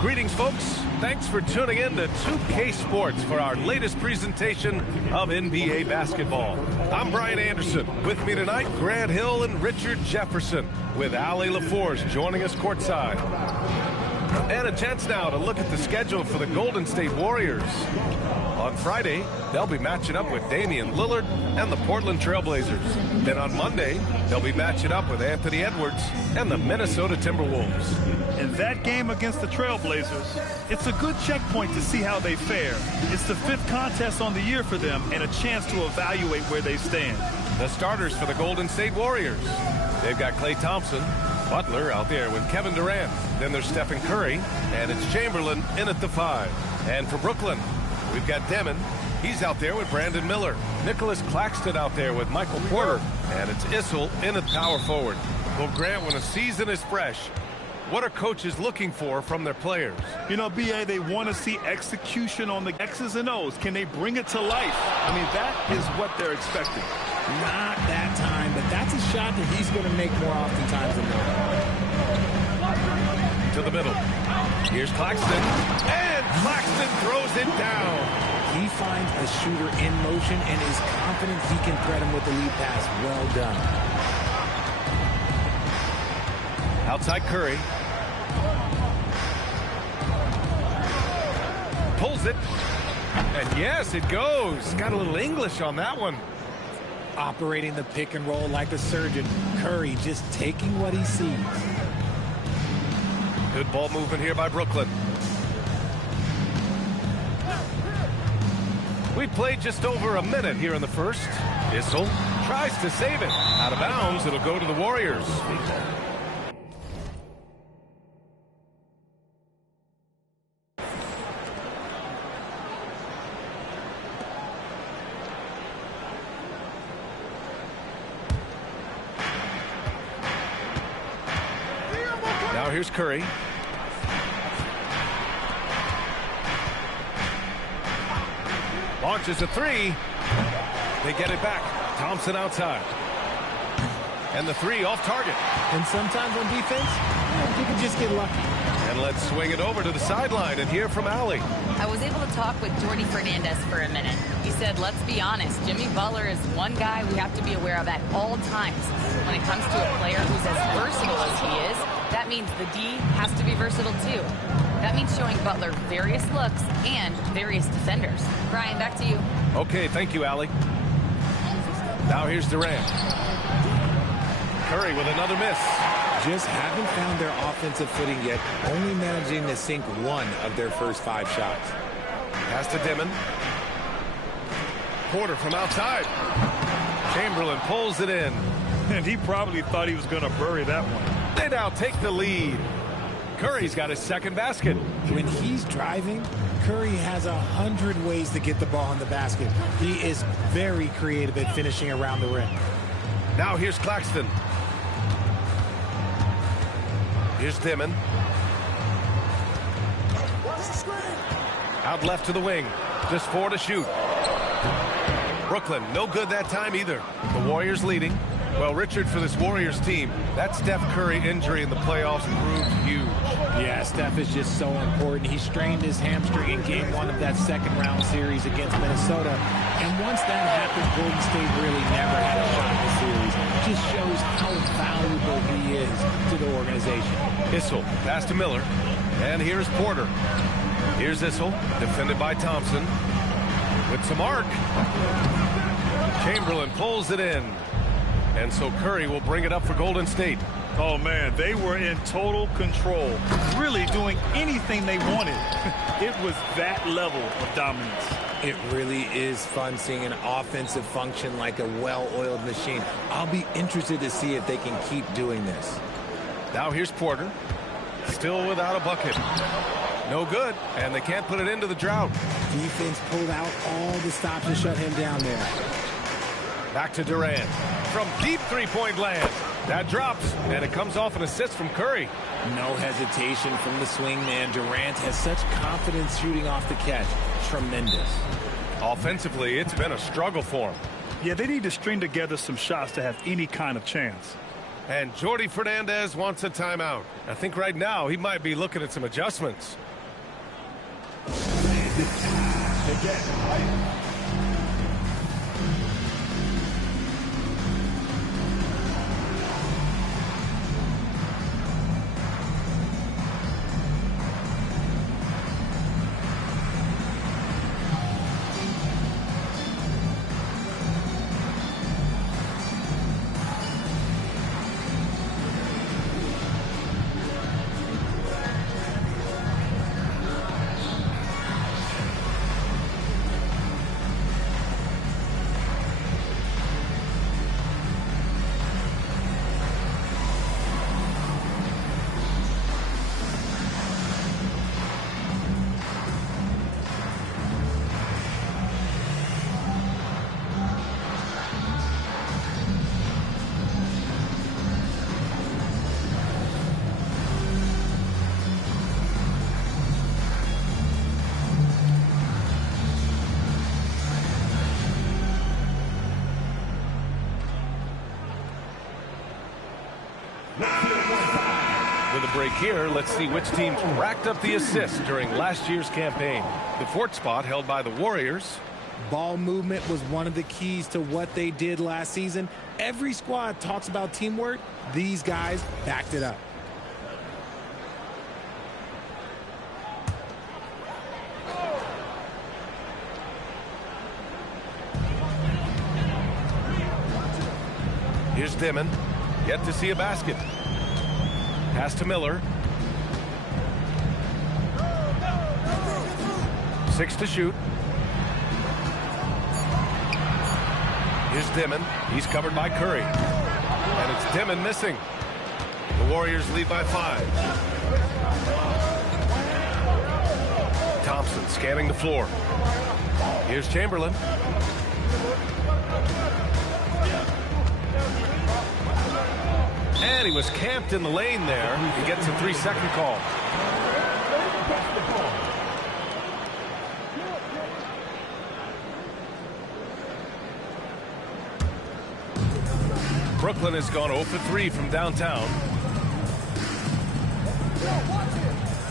Greetings, folks. Thanks for tuning in to 2K Sports for our latest presentation of NBA basketball. I'm Brian Anderson. With me tonight, Grant Hill and Richard Jefferson, with Allie LaForce joining us courtside. And a chance now to look at the schedule for the Golden State Warriors. On Friday, they'll be matching up with Damian Lillard and the Portland Trailblazers. Then on Monday, they'll be matching up with Anthony Edwards and the Minnesota Timberwolves. In that game against the Trailblazers, it's a good checkpoint to see how they fare. It's the 5th contest on the year for them and a chance to evaluate where they stand. The starters for the Golden State Warriors. They've got Klay Thompson, Butler out there with Kevin Durant. Then there's Stephen Curry, and it's Chamberlain in at the 5. And for Brooklyn, we've got Demon. He's out there with Brandon Miller. Nicholas Claxton out there with Michael Porter. And it's Issel in at power forward. Well, Grant, when a season is fresh, what are coaches looking for from their players? You know, B.A., they want to see execution on the X's and O's. Can they bring it to life? I mean, that is what they're expecting. Not that time, but that's a shot that he's going to make more oftentimes than not. To the middle. Here's Claxton. And Claxton throws it down. He finds a shooter in motion and is confident he can thread him with the lead pass. Well done. Outside Curry. Pulls it. And yes, it goes. Got a little English on that one. Operating the pick and roll like a surgeon. Curry just taking what he sees. Good ball movement here by Brooklyn. We played just over a minute here in the first. Issel tries to save it. Out of bounds, it'll go to the Warriors. Now here's Curry. Launches a 3. They get it back. Thompson outside. And the 3 off target. And sometimes on defense, you can just get lucky. And let's swing it over to the sideline and hear from Allie. I was able to talk with Jordy Fernandez for a minute. He said, let's be honest, Jimmy Butler is one guy we have to be aware of at all times. When it comes to a player who's as versatile as he is, that means the D has to be versatile too. That means showing Butler various looks and various defenders. Brian, back to you. Okay, thank you, Allie. Now here's Durant. Curry with another miss. Just haven't found their offensive footing yet, only managing to sink 1 of their first 5 shots. Pass to Demon. Porter from outside. Chamberlain pulls it in. And he probably thought he was going to bury that one. They now take the lead. Curry's got his second basket. When he's driving, Curry has 100 ways to get the ball in the basket. He is very creative at finishing around the rim. Now here's Claxton. Here's Demon. Out left to the wing. Just 4 to shoot. Brooklyn, no good that time either. The Warriors leading. Well, Richard, for this Warriors team, that Steph Curry injury in the playoffs proved huge. Yeah, Steph is just so important. He strained his hamstring in game 1 of that second-round series against Minnesota. And once that happened, Golden State really never had a shot in the series. It just shows how valuable he is to the organization. Issel, pass to Miller. And here's Porter. Here's Issel, defended by Thompson. With some arc. Chamberlain pulls it in. And so Curry will bring it up for Golden State. Oh, man, they were in total control, really doing anything they wanted. It was that level of dominance. It really is fun seeing an offensive function like a well-oiled machine. I'll be interested to see if they can keep doing this. Now here's Porter. Still without a bucket. No good, and they can't put it into the drought. Defense pulled out all the stops to shut him down there. Back to Durant. From deep three-point land. That drops, and it comes off an assist from Curry. No hesitation from the swingman. Durant has such confidence shooting off the catch. Tremendous. Offensively, it's been a struggle for him. Yeah, they need to string together some shots to have any kind of chance. And Jordy Fernandez wants a timeout. I think right now he might be looking at some adjustments. Again. With a break here, let's see which teams racked up the assists during last year's campaign. The fourth spot held by the Warriors. Ball movement was one of the keys to what they did last season. Every squad talks about teamwork. These guys backed it up. Here's Dimon. Yet to see a basket. Pass to Miller. 6 to shoot. Here's Dimon. He's covered by Curry. And it's Dimon missing. The Warriors lead by 5. Thompson scanning the floor. Here's Chamberlain. And he was camped in the lane there. He gets a 3-second call. Brooklyn has gone 0 for 3 from downtown.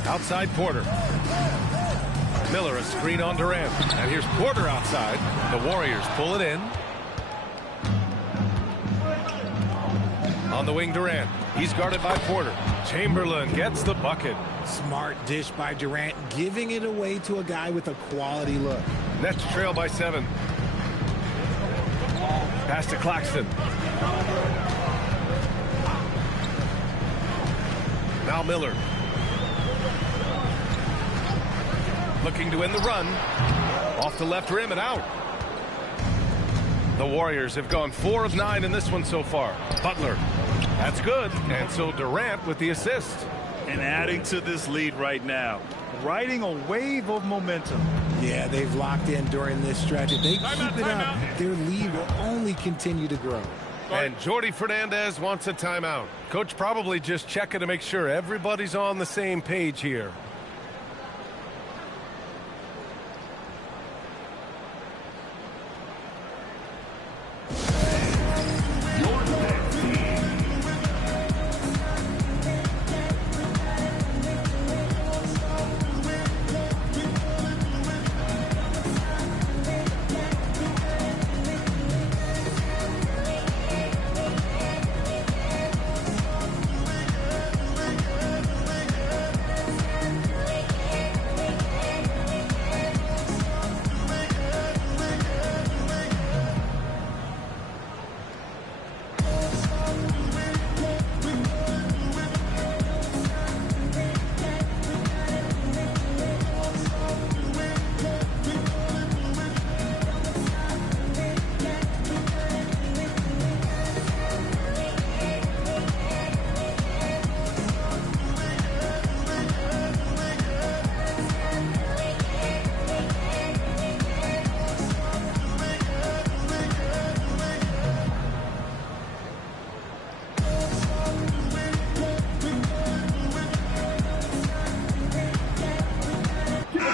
Outside Porter. Miller a screen on Durant. And here's Porter outside. The Warriors pull it in. On the wing, Durant. He's guarded by Porter. Chamberlain gets the bucket. Smart dish by Durant, giving it away to a guy with a quality look. Nets trail by 7. Pass to Claxton. Now Miller. Looking to win the run. Off the left rim and out. The Warriors have gone 4 of 9 in this one so far. Butler. That's good. And so Durant with the assist. And adding to this lead right now. Riding a wave of momentum. Yeah, they've locked in during this stretch. If they keep it up, their lead will only continue to grow. And Jordi Fernandez wants a timeout. Coach probably just checking to make sure everybody's on the same page here.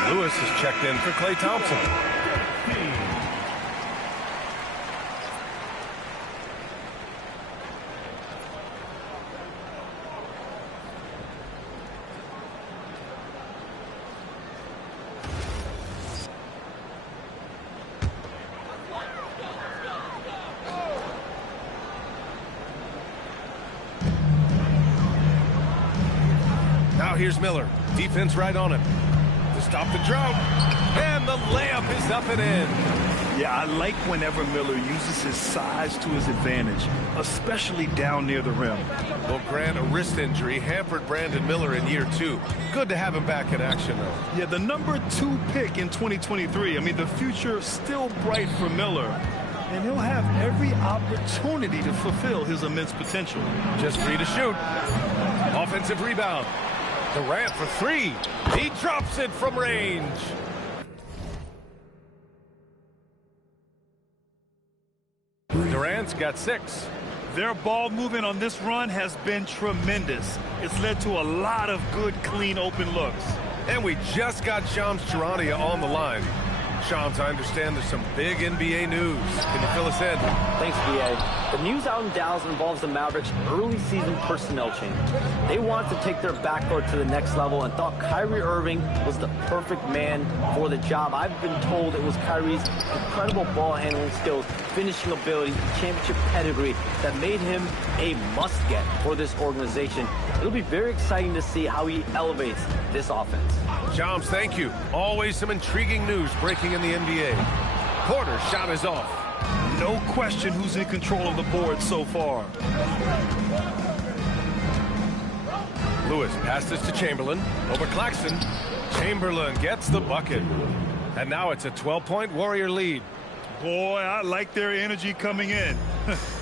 Lewis is checked in for Klay Thompson. Now here's Miller. Defense right on him. To stop the drought. And the layup is up and in. Yeah, I like whenever Miller uses his size to his advantage, especially down near the rim. Well, Grant, a wrist injury hampered Brandon Miller in year 2. Good to have him back in action, though. Yeah, the number 2 pick in 2023. I mean, the future still bright for Miller. And he'll have every opportunity to fulfill his immense potential. Just free to shoot. Offensive rebound. Durant for 3. He drops it from range. Durant's got 6. Their ball movement on this run has been tremendous. It's led to a lot of good, clean, open looks. And we just got Shams Charania on the line. Shams, I understand there's some big NBA news. Can you fill us in? Thanks, BA. The news out in Dallas involves the Mavericks' early season personnel change. They wanted to take their backcourt to the next level and thought Kyrie Irving was the perfect man for the job. I've been told it was Kyrie's incredible ball handling skills, finishing ability, championship pedigree that made him a must-get for this organization. It'll be very exciting to see how he elevates this offense. Shams, thank you. Always some intriguing news breaking in the NBA. Porter's shot is off. No question who's in control of the board so far. Lewis passes to Chamberlain. Over Claxton. Chamberlain gets the bucket. And now it's a 12-point Warrior lead. Boy, I like their energy coming in.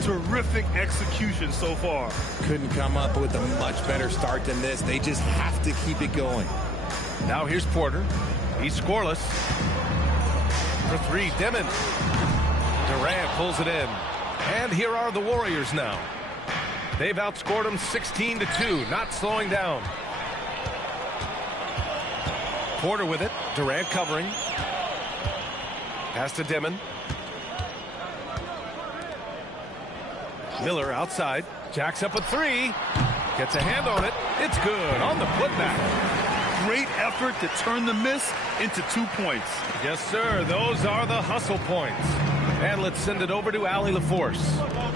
Terrific execution so far. Couldn't come up with a much better start than this. They just have to keep it going. Now here's Porter. He's scoreless. For 3, Demon. Durant pulls it in. And here are the Warriors now. They've outscored them 16-2, not slowing down. Porter with it. Durant covering. Pass to Demon. Miller outside. Jacks up a 3. Gets a hand on it. It's good on the putback. Great effort to turn the miss into 2 points. Yes, sir. Those are the hustle points. And let's send it over to Allie LaForce.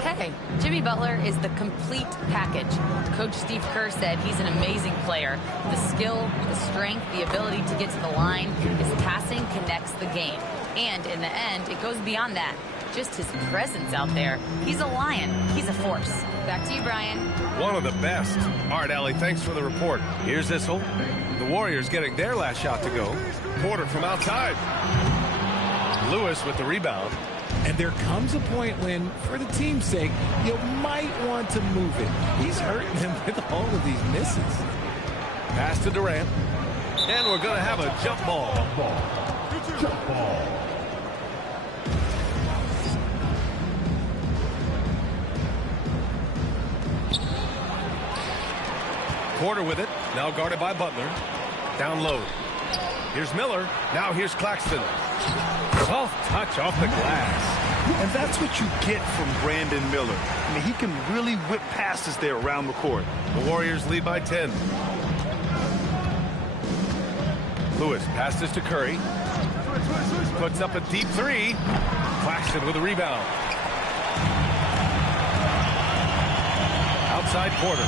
Hey, Jimmy Butler is the complete package. Coach Steve Kerr said he's an amazing player. The skill, the strength, the ability to get to the line. His passing connects the game. And in the end, it goes beyond that. Just his presence out there. He's a lion. He's a force. Back to you, Brian. One of the best. All right, Allie, thanks for the report. Here's Issel. The Warriors getting their last shot to go. Porter from outside. Lewis with the rebound. And there comes a point when, for the team's sake, you might want to move it. He's hurting them with all of these misses. Pass to Durant. And we're going to have a jump ball. Jump ball. Porter with it. Now guarded by Butler. Down low. Here's Miller. Now here's Claxton. Soft touch off the glass. And that's what you get from Brandon Miller. I mean, he can really whip passes there around the court. The Warriors lead by 10. Lewis passes to Curry. Puts up a deep 3. Claxton with a rebound. Outside Porter.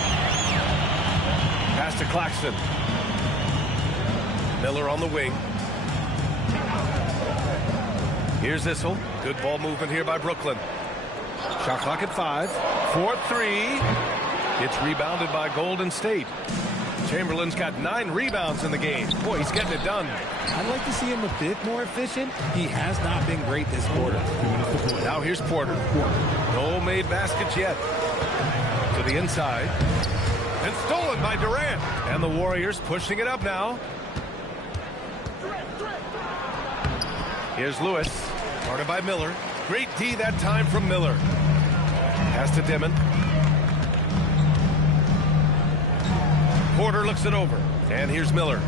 Pass to Claxton. Miller on the wing. Here's Issel. Good ball movement here by Brooklyn. Shot clock at 5. 4-3. It's rebounded by Golden State. Chamberlain's got 9 rebounds in the game. Boy, he's getting it done. I'd like to see him a bit more efficient. He has not been great this quarter. Now here's Porter. No made baskets yet. To the inside. And stolen by Durant. And the Warriors pushing it up now. Here's Lewis. Guarded by Miller. Great D that time from Miller. Pass to Demon. Porter looks it over. And here's Miller.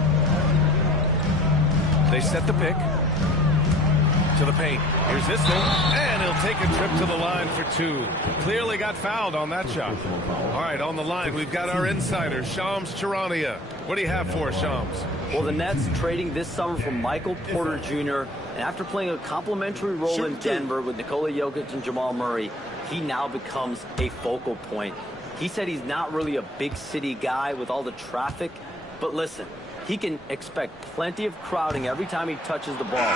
They set the pick. To the paint. Here's Issel. And he'll take a trip to the line for 2. Clearly got fouled on that shot. All right, on the line, we've got our insider, Shams Charania. What do you have for us, Shams? Well, the Nets trading this summer for Michael Porter Jr. And after playing a complimentary role in Denver with Nikola Jokic and Jamal Murray, he now becomes a focal point. He said he's not really a big city guy with all the traffic, But listen, he can expect plenty of crowding every time he touches the ball.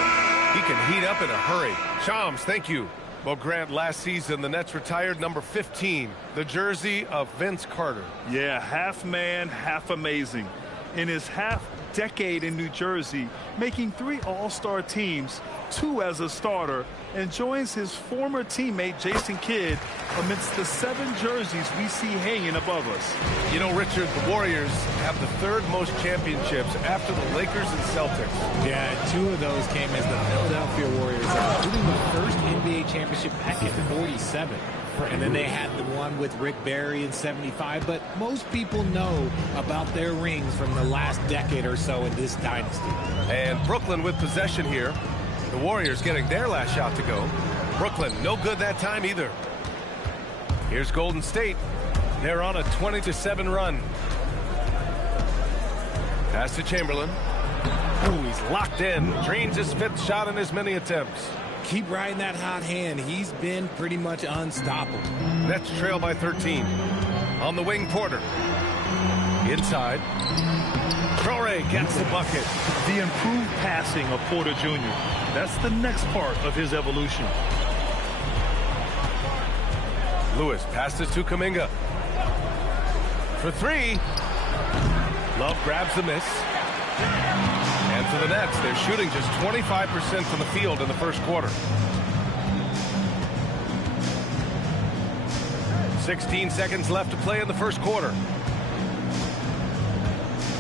He can heat up in a hurry. Shams, thank you. Well, Grant, last season, the Nets retired number 15, the jersey of Vince Carter. Yeah, half man, half amazing. In his half-decade in New Jersey, making 3 All-Star teams, 2 as a starter, and joins his former teammate Jason Kidd amidst the 7 jerseys we see hanging above us. You know, Richard, the Warriors have the 3rd most championships after the Lakers and Celtics. Yeah, and 2 of those came as the Philadelphia Warriors, including the first NBA championship back in '47. And then they had the one with Rick Barry in '75. But most people know about their rings from the last decade or so in this dynasty. And Brooklyn with possession here. The Warriors getting their last shot to go. Brooklyn, no good that time either. Here's Golden State. They're on a 20-7 run. Pass to Chamberlain. Oh, he's locked in. Drains his 5th shot in as many attempts. Keep riding that hot hand. He's been pretty much unstoppable. Nets trail by 13. On the wing, Porter. Inside. Traore gets the bucket. The improved passing of Porter Jr. That's the next part of his evolution. Lewis passes to Kuminga. For 3. Love grabs the miss. And for the Nets, they're shooting just 25% from the field in the first quarter. 16 seconds left to play in the first quarter.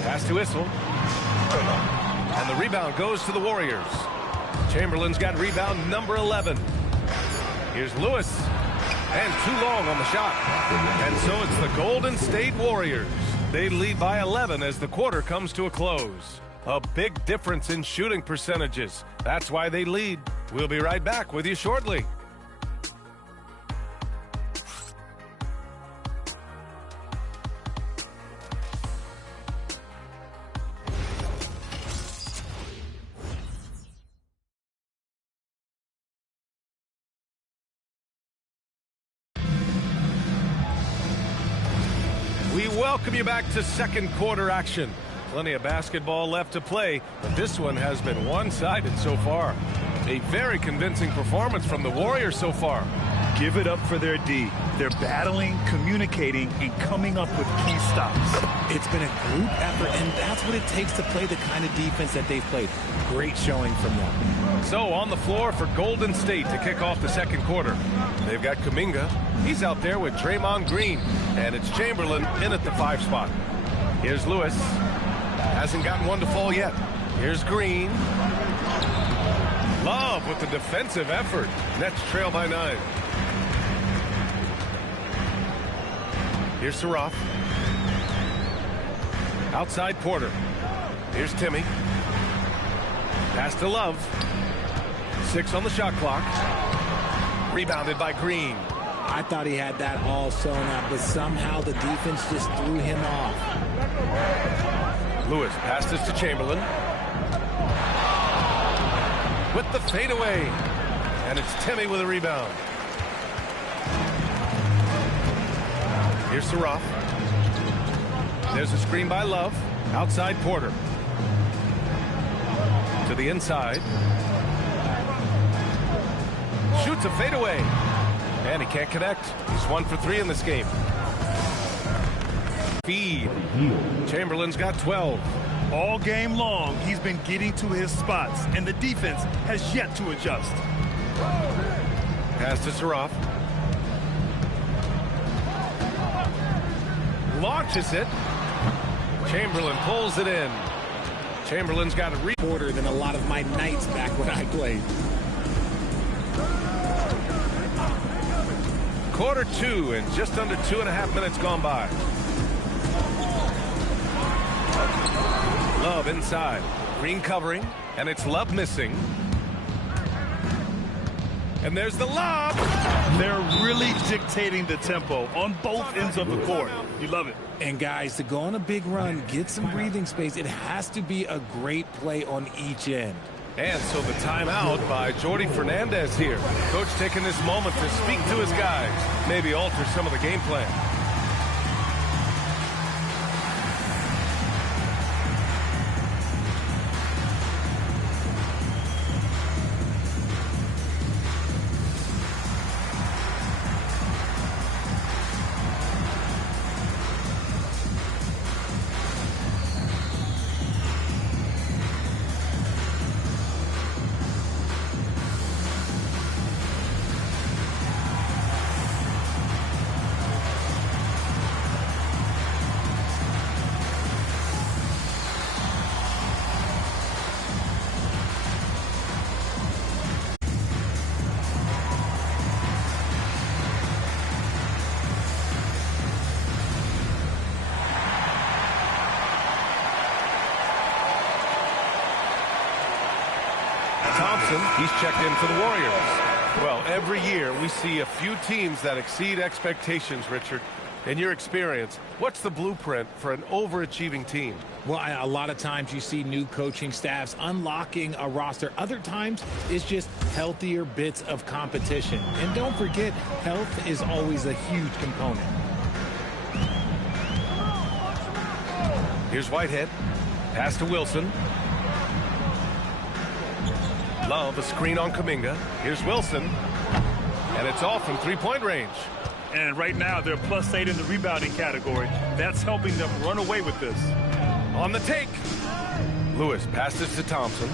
Pass to Issel. And the rebound goes to the Warriors. Chamberlain's got rebound number 11. Here's Lewis. And too long on the shot. And so it's the Golden State Warriors. They lead by 11 as the quarter comes to a close. A big difference in shooting percentages. That's why they lead. We'll be right back with you shortly. We welcome you back to second quarter action. Plenty of basketball left to play, but this one has been one-sided so far. A very convincing performance from the Warriors so far. Give it up for their D. They're battling, communicating, and coming up with key stops. It's been a group effort, and that's what it takes to play the kind of defense that they've played. Great showing from them. So on the floor for Golden State to kick off the second quarter. They've got Kuminga. He's out there with Draymond Green, and it's Chamberlain in at the 5 spot. Here's Lewis. Hasn't gotten one to fall yet. Here's Green. Love with the defensive effort. Nets trail by 9. Here's Saraf. Outside Porter. Here's Timmy. Pass to Love. 6 on the shot clock. Rebounded by Green. I thought he had that all sewn up, but somehow the defense just threw him off. Lewis passes to Chamberlain. With the fadeaway. And it's Timmy with a rebound. Here's Saraf. There's a screen by Love. Outside Porter. To the inside. Shoots a fadeaway. And he can't connect. He's 1 for 3 in this game. Feed. Chamberlain's got 12. All game long, he's been getting to his spots, and the defense has yet to adjust. Pass to Saraf. Launches it. Chamberlain pulls it in. Chamberlain's got a Shorter than a lot of my nights back when I played. Quarter 2 and just under 2.5 minutes gone by. Love inside. Green covering, and it's Love missing. And there's the lob. They're really dictating the tempo on both ends of the court. You love it. And guys, to go on a big run, get some breathing space, it has to be a great play on each end. And so the timeout by Jordi Fernandez here. Coach taking this moment to speak to his guys, maybe alter some of the game plan. Wilson. He's checked in for the Warriors. Well, every year we see a few teams that exceed expectations, Richard. In your experience, what's the blueprint for an overachieving team? Well, a lot of times you see new coaching staffs unlocking a roster. Other times it's just healthier bits of competition. And don't forget, health is always a huge component. Here's Whitehead. Pass to Wilson. Love a screen on Kuminga. Here's Wilson. And it's off from three-point range. And right now, they're +8 in the rebounding category. That's helping them run away with this. On the take. Lewis passes to Thompson.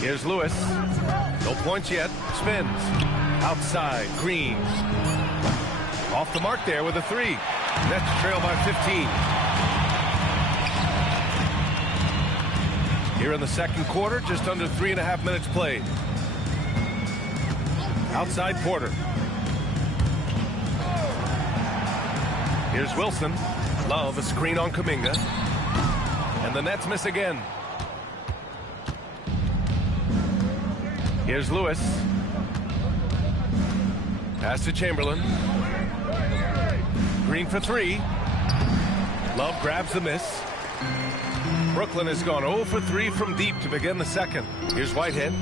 Here's Lewis. No points yet. Spins. Outside. Green. Off the mark there with a three. Nets trail by 15. Here in the second quarter, just under 3.5 minutes played. Outside Porter. Here's Wilson. Love a screen on Kuminga. And the Nets miss again. Here's Lewis. Pass to Chamberlain. Green for three. Love grabs the miss. Brooklyn has gone 0 for 3 from deep to begin the second. Here's Whitehead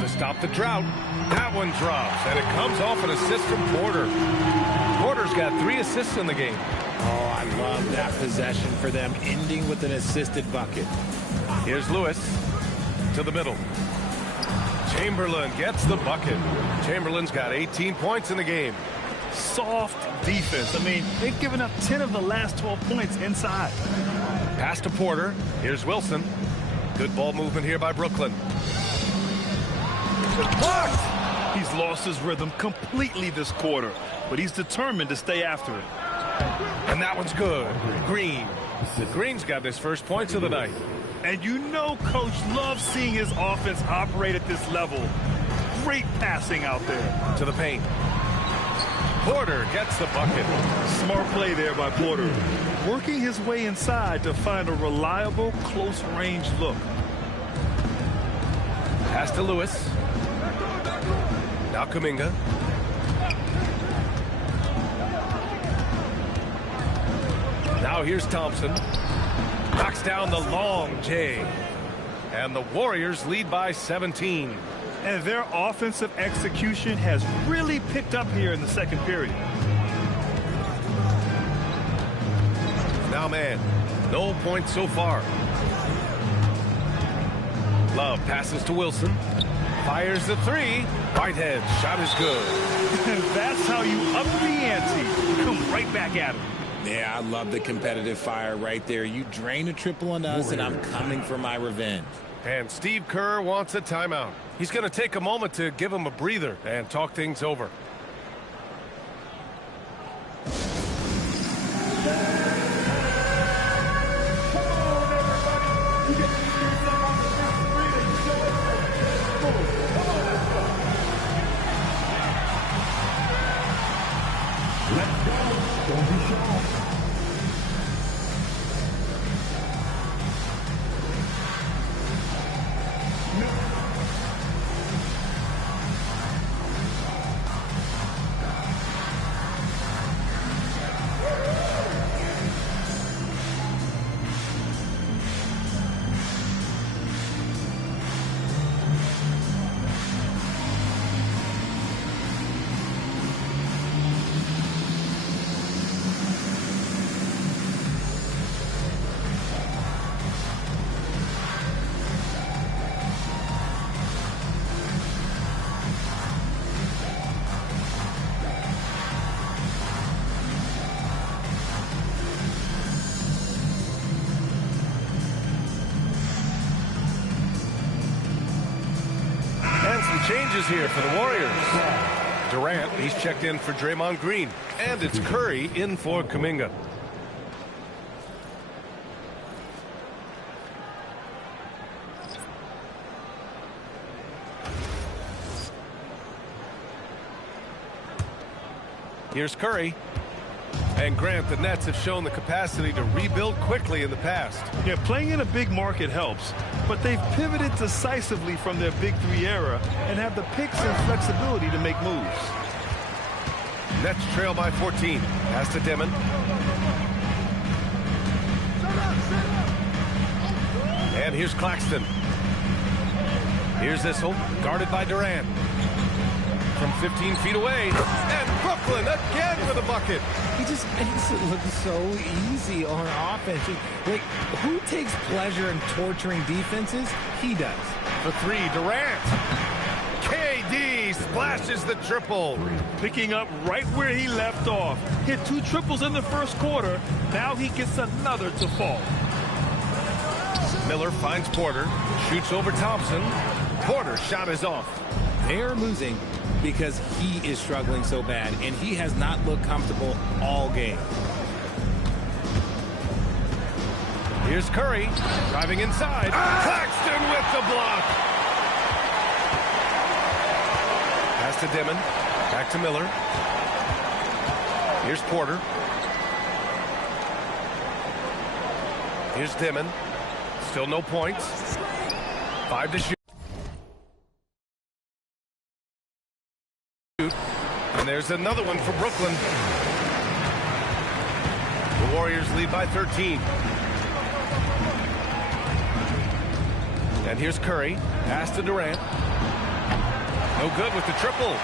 to stop the drought. That one drops, and it comes off an assist from Porter. Porter's got 3 assists in the game. Oh, I love that possession for them, ending with an assisted bucket. Here's Lewis to the middle. Chamberlain gets the bucket. Chamberlain's got 18 points in the game. Soft defense. I mean, they've given up 10 of the last 12 points inside. Pass to Porter. Here's Wilson. Good ball movement here by Brooklyn. Blocked! He's lost his rhythm completely this quarter, but he's determined to stay after it. And that one's good. Green. Green's got his first points of the night. And you know Coach loves seeing his offense operate at this level. Great passing out there. To the paint. Porter gets the bucket. Smart play there by Porter. Working his way inside to find a reliable, close-range look. Pass to Lewis. Now Kuminga. Now here's Thompson. Knocks down the long J. And the Warriors lead by 17. And their offensive execution has really picked up here in the second period. Now man, no points so far. Love passes to Wilson. Fires the three. Whitehead shot is good. That's how you up the ante. Come right back at him. Yeah, I love the competitive fire right there. You drain a triple on us, and I'm coming for my revenge. And Steve Kerr wants a timeout. He's going to take a moment to give him a breather and talk things over. Changes here for the Warriors. Durant, he's checked in for Draymond Green. And it's Curry in for Kuminga. Here's Curry. And Grant, the Nets have shown the capacity to rebuild quickly in the past. Yeah, playing in a big market helps, but they've pivoted decisively from their Big Three era and have the picks and flexibility to make moves. Nets trail by 14. Pass to Dimon. And here's Claxton. Here's Issel, guarded by Durant. From 15 feet away, and Brooklyn again with a bucket. He just makes it look so easy on offense. Like, who takes pleasure in torturing defenses? He does. For three, Durant. KD splashes the triple. Picking up right where he left off. Hit 2 triples in the first quarter. Now he gets another to fall. Miller finds Porter, shoots over Thompson. Porter's shot is off. They're losing because he is struggling so bad, and he has not looked comfortable all game. Here's Curry, driving inside. Claxton with the block. Pass to Dimon, back to Miller. Here's Porter. Here's Dimon. Still no points. 5 to shoot. And there's another one for Brooklyn. The Warriors lead by 13. And here's Curry. Pass to Durant. No good with the triple.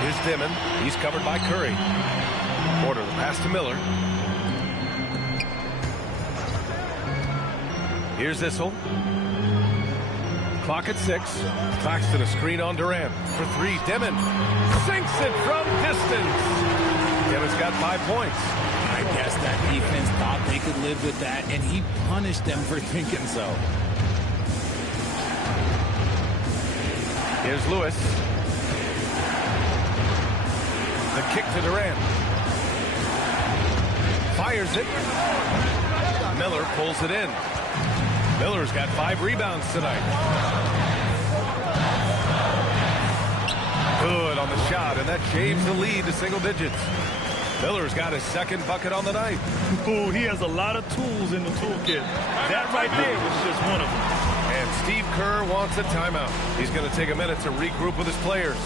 Here's Dimon. He's covered by Curry. Porter, the pass to Miller. Here's Issel. Clock at 6. Claxton a screen on Durant. For 3, Dimon sinks it from distance. Dimon's got 5 points. I guess that defense thought they could live with that, and he punished them for thinking so. Here's Lewis. The kick to Durant. Fires it. Miller pulls it in. Miller's got 5 rebounds tonight. Good on the shot, and that shaves the lead to single digits. Miller's got his 2nd bucket on the night. Ooh, he has a lot of tools in the toolkit. That right there was just one of them. And Steve Kerr wants a timeout. He's going to take a minute to regroup with his players.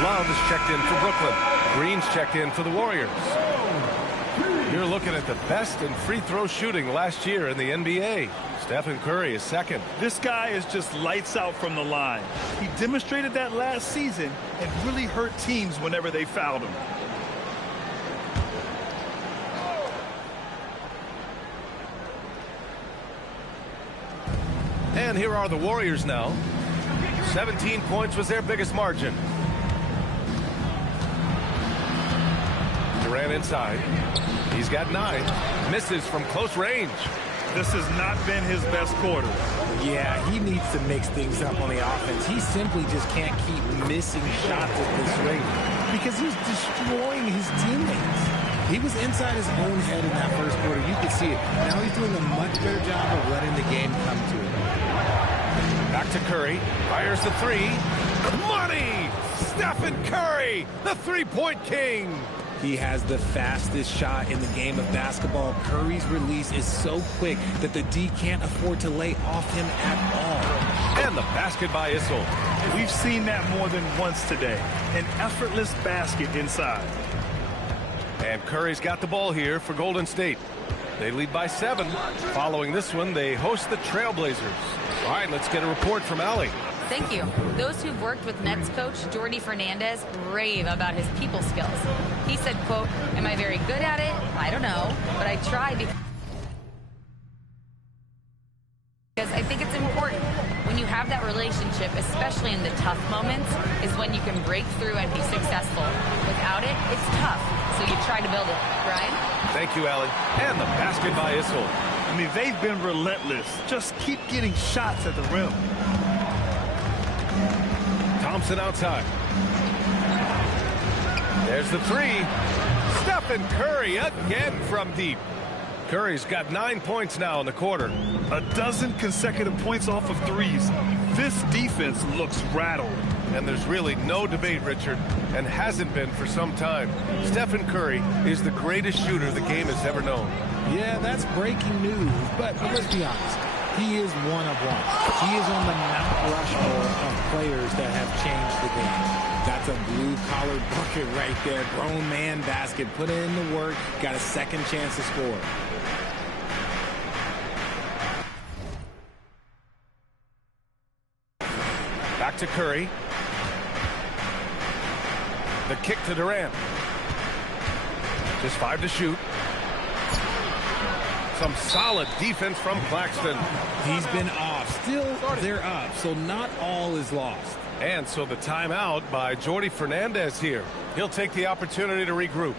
Love is checked in for Brooklyn. Green's checked in for the Warriors. You're looking at the best in free throw shooting last year in the NBA. Stephen Curry is 2nd. This guy is just lights out from the line. He demonstrated that last season and really hurt teams whenever they fouled him. And here are the Warriors now. 17 points was their biggest margin. Durant inside. He's got 9. Misses from close range. This has not been his best quarter. Yeah, he needs to mix things up on the offense. He simply just can't keep missing shots at this rate because he's destroying his teammates. He was inside his own head in that first quarter. You could see it. Now he's doing a much better job of letting the game come to him. Back to Curry. Fires the 3. Money! Stephen Curry, the three-point king. He has the fastest shot in the game of basketball. Curry's release is so quick that the D can't afford to lay off him at all. And the basket by Issel. We've seen that more than once today. An effortless basket inside. And Curry's got the ball here for Golden State. They lead by 7. Following this one, they host the Trailblazers. All right, let's get a report from Allie. Thank you. Those who've worked with Nets coach Jordi Fernandez rave about his people skills. He said, quote, "Am I very good at it? I don't know, but I try because I think it's important. When you have that relationship, especially in the tough moments, is when you can break through and be successful. Without it, it's tough, so you try to build it." Brian? Thank you, Allie. And the basket by Issel. I mean, they've been relentless. Just keep getting shots at the rim. Thompson outside. There's the three. Stephen Curry again from deep. Curry's got 9 points now in the quarter. A dozen consecutive points off of threes. This defense looks rattled. And there's really no debate, Richard, and hasn't been for some time. Stephen Curry is the greatest shooter the game has ever known. Yeah, that's breaking news, but let's be honest. He is one of one. He is on the Mount Rushmore of players that have changed the game. That's a blue-collar bucket right there. Grown man basket. Put in the work. Got a second chance to score. Back to Curry. The kick to Durant. Just 5 to shoot. Some solid defense from Claxton. He's been off. Still, they're up, so not all is lost. And so the timeout by Jordi Fernandez here. He'll take the opportunity to regroup.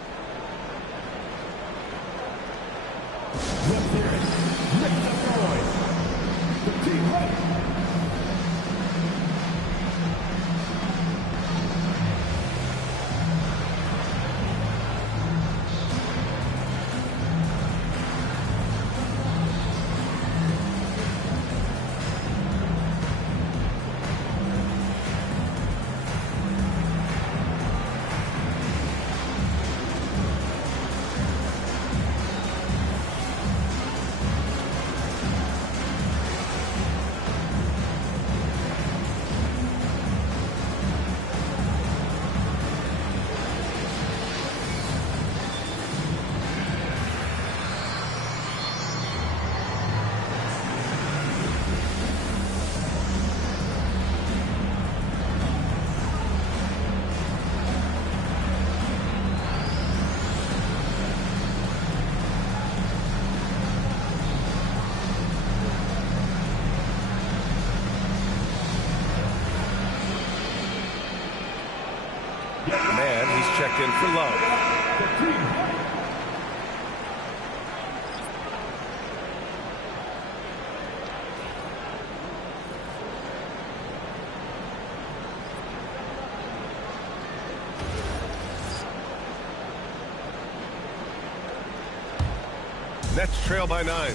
Checked in for Love. Nets trail by 9.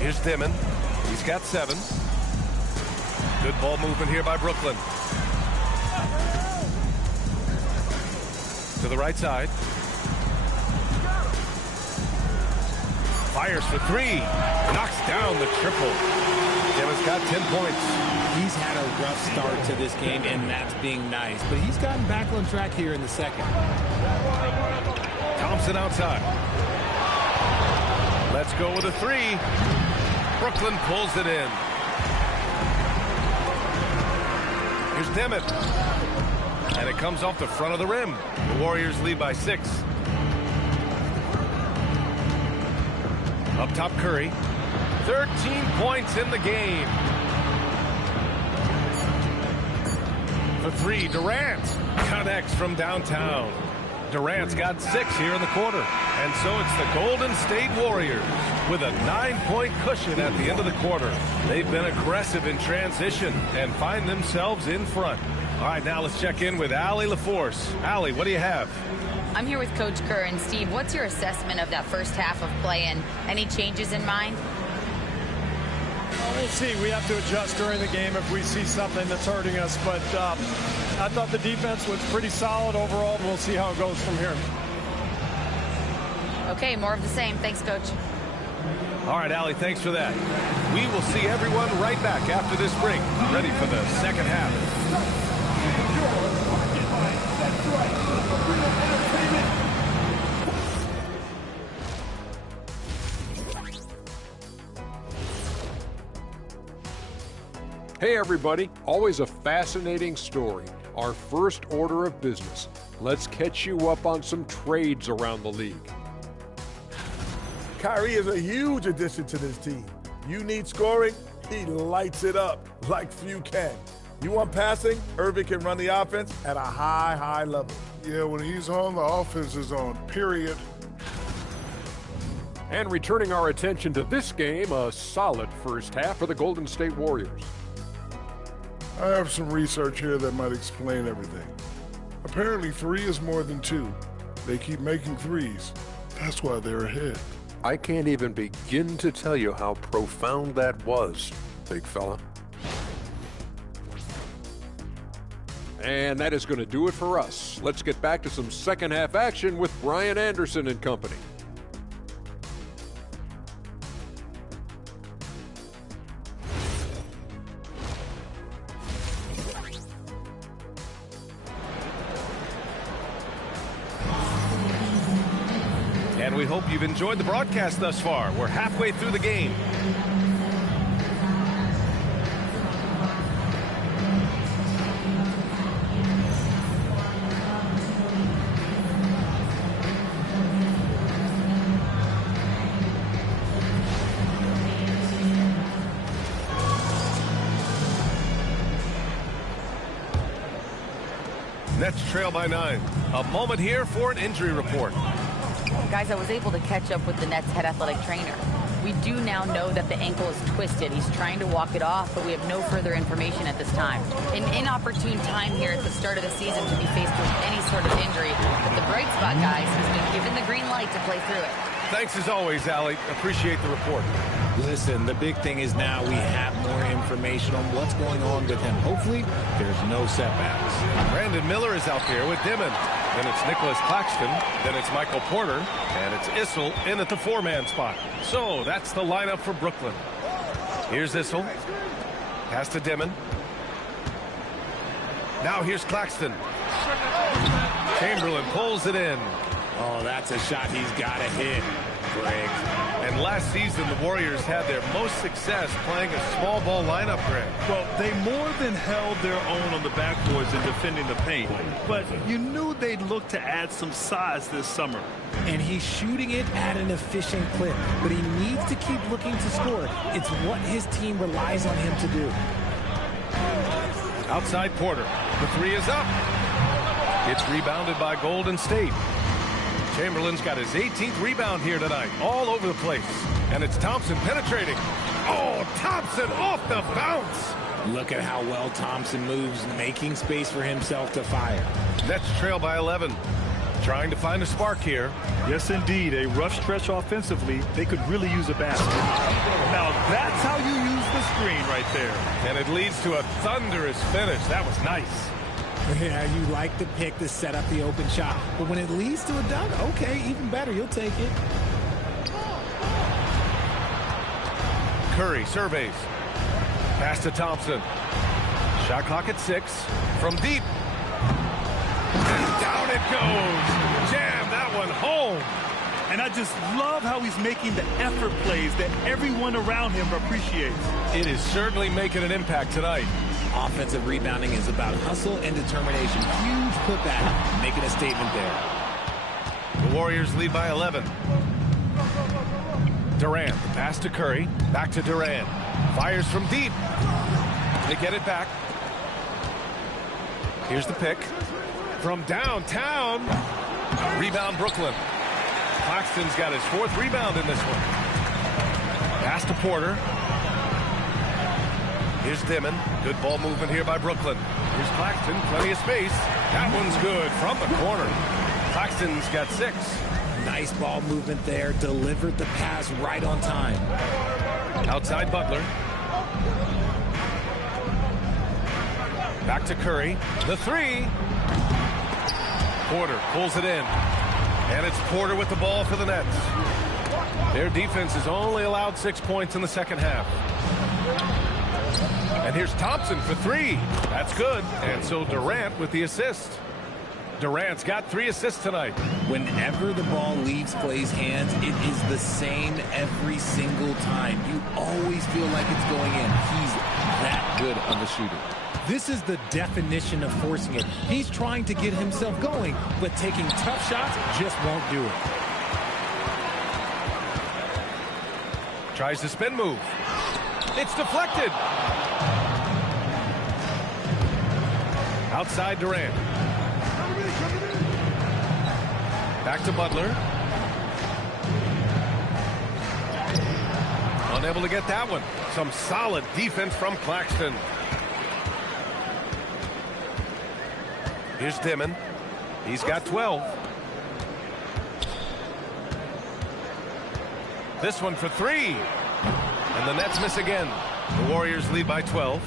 Here's Dimon. He's got 7. Good ball movement here by Brooklyn. To the right side. Fires for 3. Knocks down the triple. Dimon's got 10 points. He's had a rough start to this game, and that's being nice. But he's gotten back on track here in the second. Thompson outside. Let's go with a 3. Brooklyn pulls it in. Here's Dimon. And it comes off the front of the rim. The Warriors lead by 6. Up top, Curry. 13 points in the game. For 3, Durant connects from downtown. Durant's got 6 here in the quarter. And so it's the Golden State Warriors with a 9-point cushion at the end of the quarter. They've been aggressive in transition and find themselves in front. All right, now let's check in with Allie LaForce. Allie, what do you have? I'm here with Coach Kerr. And Steve, what's your assessment of that first half of play and any changes in mind? We'll see. We have to adjust during the game if we see something that's hurting us. But I thought the defense was pretty solid overall. We'll see how it goes from here. Okay, more of the same. Thanks, Coach. All right, Allie, thanks for that. We will see everyone right back after this break, ready for the second half. Hey everybody, always a fascinating story. Our first order of business. Let's catch you up on some trades around the league. Kyrie is a huge addition to this team. You need scoring, he lights it up like few can. You want passing, Irving can run the offense at a high level. Yeah, when he's on, the offense is on, period. And returning our attention to this game, a solid first half for the Golden State Warriors. I have some research here that might explain everything. Apparently 3 is more than 2. They keep making threes. That's why they're ahead. I can't even begin to tell you how profound that was, big fella. And that is going to do it for us. Let's get back to some second half action with Brian Anderson and company. And we hope you've enjoyed the broadcast thus far. We're halfway through the game. Nets trail by 9. A moment here for an injury report. Guys, I was able to catch up with the Nets head athletic trainer. We do now know that the ankle is twisted. He's trying to walk it off, but we have no further information at this time. An inopportune time here at the start of the season to be faced with any sort of injury. But the bright spot, guys, has been given the green light to play through it. Thanks as always, Allie. Appreciate the report. Listen, the big thing is now we have more information on what's going on with him. Hopefully, there's no setbacks. Brandon Miller is out there with Dimon. Then it's Nicholas Claxton. Then it's Michael Porter. And it's Issel in at the 4-man spot. So that's the lineup for Brooklyn. Here's Issel. Pass to Dimon. Now here's Claxton. Chamberlain pulls it in. Oh, that's a shot he's got to hit, Greg. And last season, the Warriors had their most success playing a small ball lineup, Greg. Well, they more than held their own on the backboards and defending the paint. But you knew they'd look to add some size this summer. And he's shooting it at an efficient clip. But he needs to keep looking to score. It's what his team relies on him to do. Outside Porter. The 3 is up. It's rebounded by Golden State. Chamberlain's got his 18th rebound here tonight, all over the place. And it's Thompson penetrating. Oh, Thompson off the bounce. Look at how well Thompson moves, making space for himself to fire. Nets trail by 11. Trying to find a spark here. Yes, indeed. A rough stretch offensively. They could really use a basket. Now, that's how you use the screen right there. And it leads to a thunderous finish. That was nice. Yeah, you like the pick to set up the open shot. But when it leads to a dunk, okay, even better. You'll take it. Curry surveys. Pass to Thompson. Shot clock at 6. From deep. And down it goes. Jam that one home. And I just love how he's making the effort plays that everyone around him appreciates. It is certainly making an impact tonight. Offensive rebounding is about hustle and determination. Huge putback, making a statement there. The Warriors lead by 11. Durant, pass to Curry, back to Durant. Fires from deep. They get it back. Here's the pick. From downtown. Rebound Brooklyn. Claxton's got his 4th rebound in this one. Pass to Porter. Here's Dimon. Good ball movement here by Brooklyn. Here's Claxton. Plenty of space. That one's good from the corner. Claxton's got 6. Nice ball movement there. Delivered the pass right on time. Outside Butler. Back to Curry. The three. Porter pulls it in. And it's Porter with the ball for the Nets. Their defense has only allowed 6 points in the second half. And here's Thompson for three. That's good. And so Durant with the assist. Durant's got 3 assists tonight. Whenever the ball leaves Clay's hands, it is the same every single time. You always feel like it's going in. He's that good of a shooter. This is the definition of forcing it. He's trying to get himself going, but taking tough shots just won't do it. Tries to spin move. It's deflected. Outside Durant. Back to Butler. Unable to get that one. Some solid defense from Claxton. Here's Dimon. He's got 12. This one for three. And the Nets miss again. The Warriors lead by 12.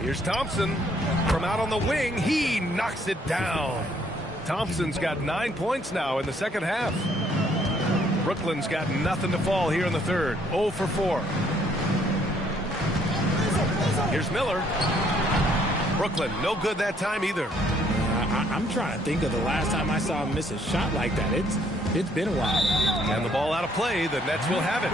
Here's Thompson from out on the wing. He knocks it down. Thompson's got 9 points now in the second half. Brooklyn's got nothing to fall here in the third. 0 for 4. Here's Miller. Brooklyn, no good that time either. I'm trying to think of the last time I saw him miss a shot like that. It's been a while. And the ball out of play. The Nets will have it.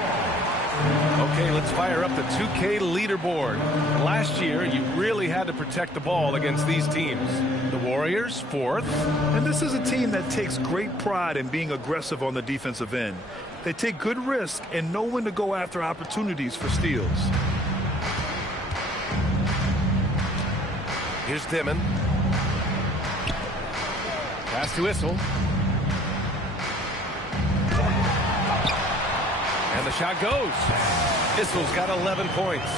Okay, let's fire up the 2K leaderboard. Last year, you really had to protect the ball against these teams. The Warriors, 4th. And this is a team that takes great pride in being aggressive on the defensive end. They take good risk and know when to go after opportunities for steals. Here's Dimon. Pass to Issel. And the shot goes. Issel's got 11 points.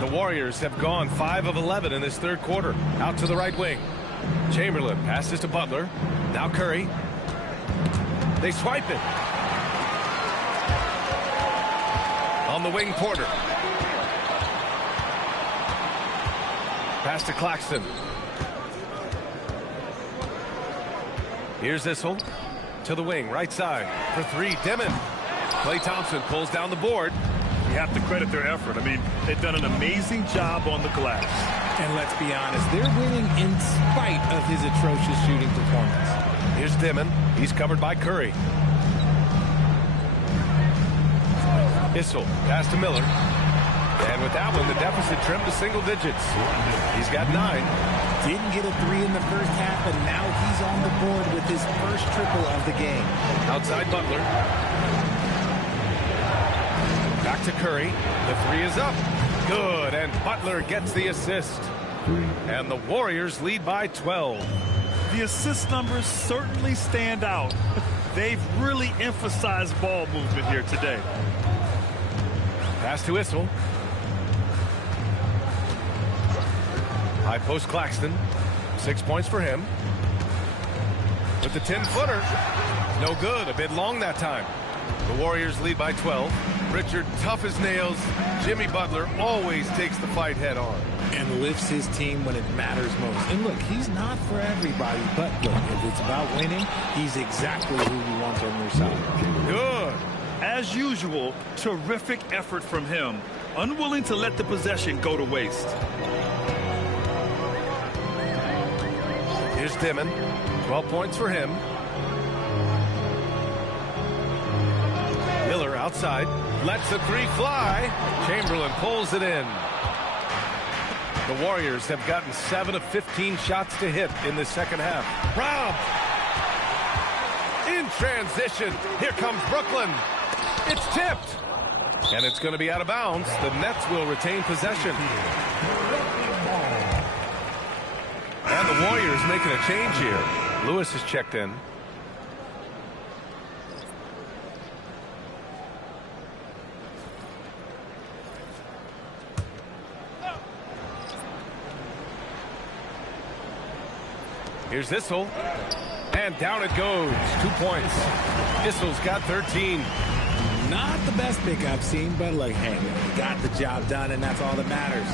The Warriors have gone 5 of 11 in this third quarter. Out to the right wing. Chamberlain passes to Butler. Now Curry. They swipe it. On the wing, Porter. Pass to Claxton. Here's Issel to the wing, right side for three. Dimon. Klay Thompson pulls down the board. You have to credit their effort. I mean, they've done an amazing job on the glass. And let's be honest, they're winning in spite of his atrocious shooting performance. Here's Dimon. He's covered by Curry. Issel, pass to Miller. And with that one, the deficit trimmed to single digits. He's got 9. Didn't get a 3 in the first half, but now he's on the board with his first triple of the game. Outside Butler. Back to Curry. The 3 is up. Good, and Butler gets the assist. And the Warriors lead by 12. The assist numbers certainly stand out. They've really emphasized ball movement here today. Pass to Issel. High post Claxton. 6 points for him. With the 10-footer. No good. A bit long that time. The Warriors lead by 12. Richard, tough as nails. Jimmy Butler always takes the fight head on. And lifts his team when it matters most. And look, he's not for everybody, but look, if it's about winning, he's exactly who you want on your side. Good. As usual, terrific effort from him. Unwilling to let the possession go to waste. Here's Dimon. 12 points for him. Miller outside. Lets the 3 fly. Chamberlain pulls it in. The Warriors have gotten 7 of 15 shots to hit in the second half. Rob! In transition. Here comes Brooklyn. It's tipped. And it's going to be out of bounds. The Nets will retain possession. And the Warriors making a change here. Lewis has checked in. Here's Issel. And down it goes. 2 points. Issel's got 13. Not the best pick I've seen, but look, hey, he got the job done, and that's all that matters.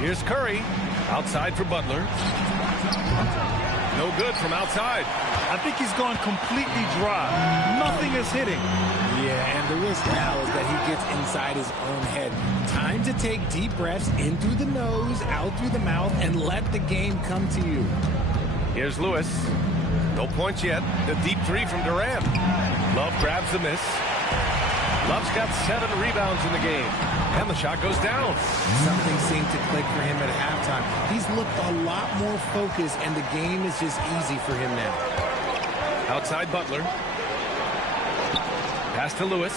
Here's Curry. Outside for Butler. No good from outside. I think he's gone completely dry. Nothing is hitting. Yeah, and the risk now is that he gets inside his own head. Time to take deep breaths in through the nose, out through the mouth, and let the game come to you. Here's Lewis. No points yet. The deep three from Durant. Love grabs the miss. Love's got 7 rebounds in the game. And the shot goes down. Something seemed to click for him at halftime. He's looked a lot more focused, and the game is just easy for him now. Outside Butler. Pass to Lewis.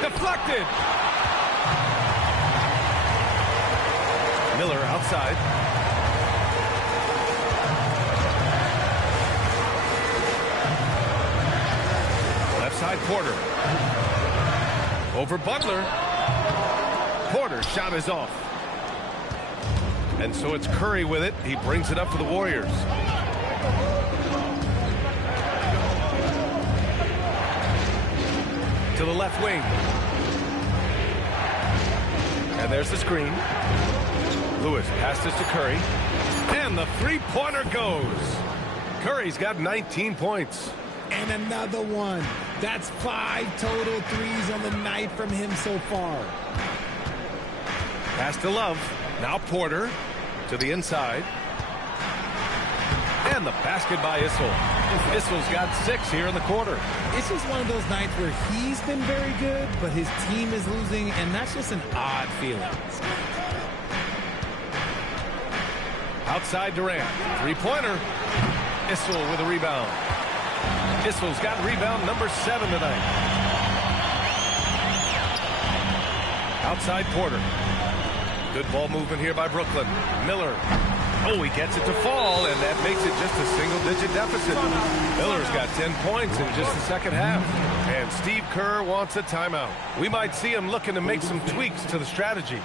Deflected. Miller outside. Left side Porter. Over Butler. Porter's shot is off. And so it's Curry with it. He brings it up for the Warriors. To the left wing. And there's the screen. Lewis passes to Curry. And the three-pointer goes. Curry's got 19 points. And another one. That's 5 total threes on the night from him so far. Pass to Love. Now Porter to the inside. And the basket by Issel. Issel's got 6 here in the quarter. It's just one of those nights where he's been very good, but his team is losing, and that's just an odd feeling. Outside Durant. Three-pointer. Issel with a rebound. Issel's got rebound number 7 tonight. Outside Porter. Good ball movement here by Brooklyn. Miller. Oh, he gets it to fall, and that makes it just a single-digit deficit. Miller's got 10 points in just the second half. And Steve Kerr wants a timeout. We might see him looking to make some tweaks to the strategy.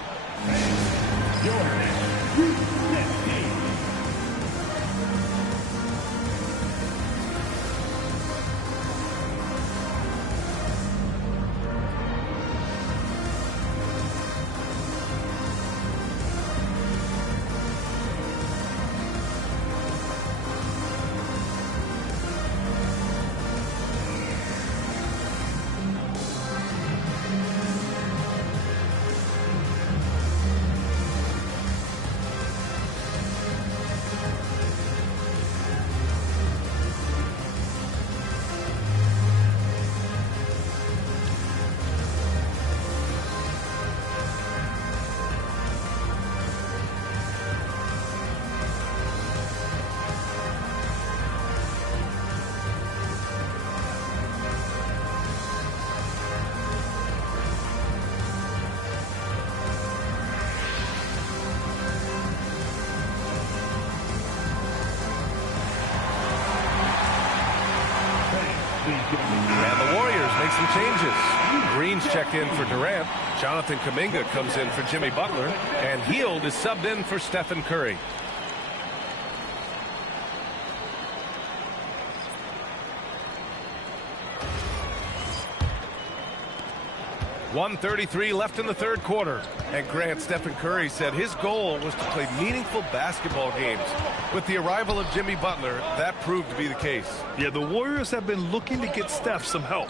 And the Warriors make some changes. Green's checked in for Durant. Jonathan Kuminga comes in for Jimmy Butler. And Hield is subbed in for Stephen Curry. .133 left in the third quarter. And Grant, Stephen Curry said his goal was to play meaningful basketball games. With the arrival of Jimmy Butler, that proved to be the case. Yeah, the Warriors have been looking to get Steph some help.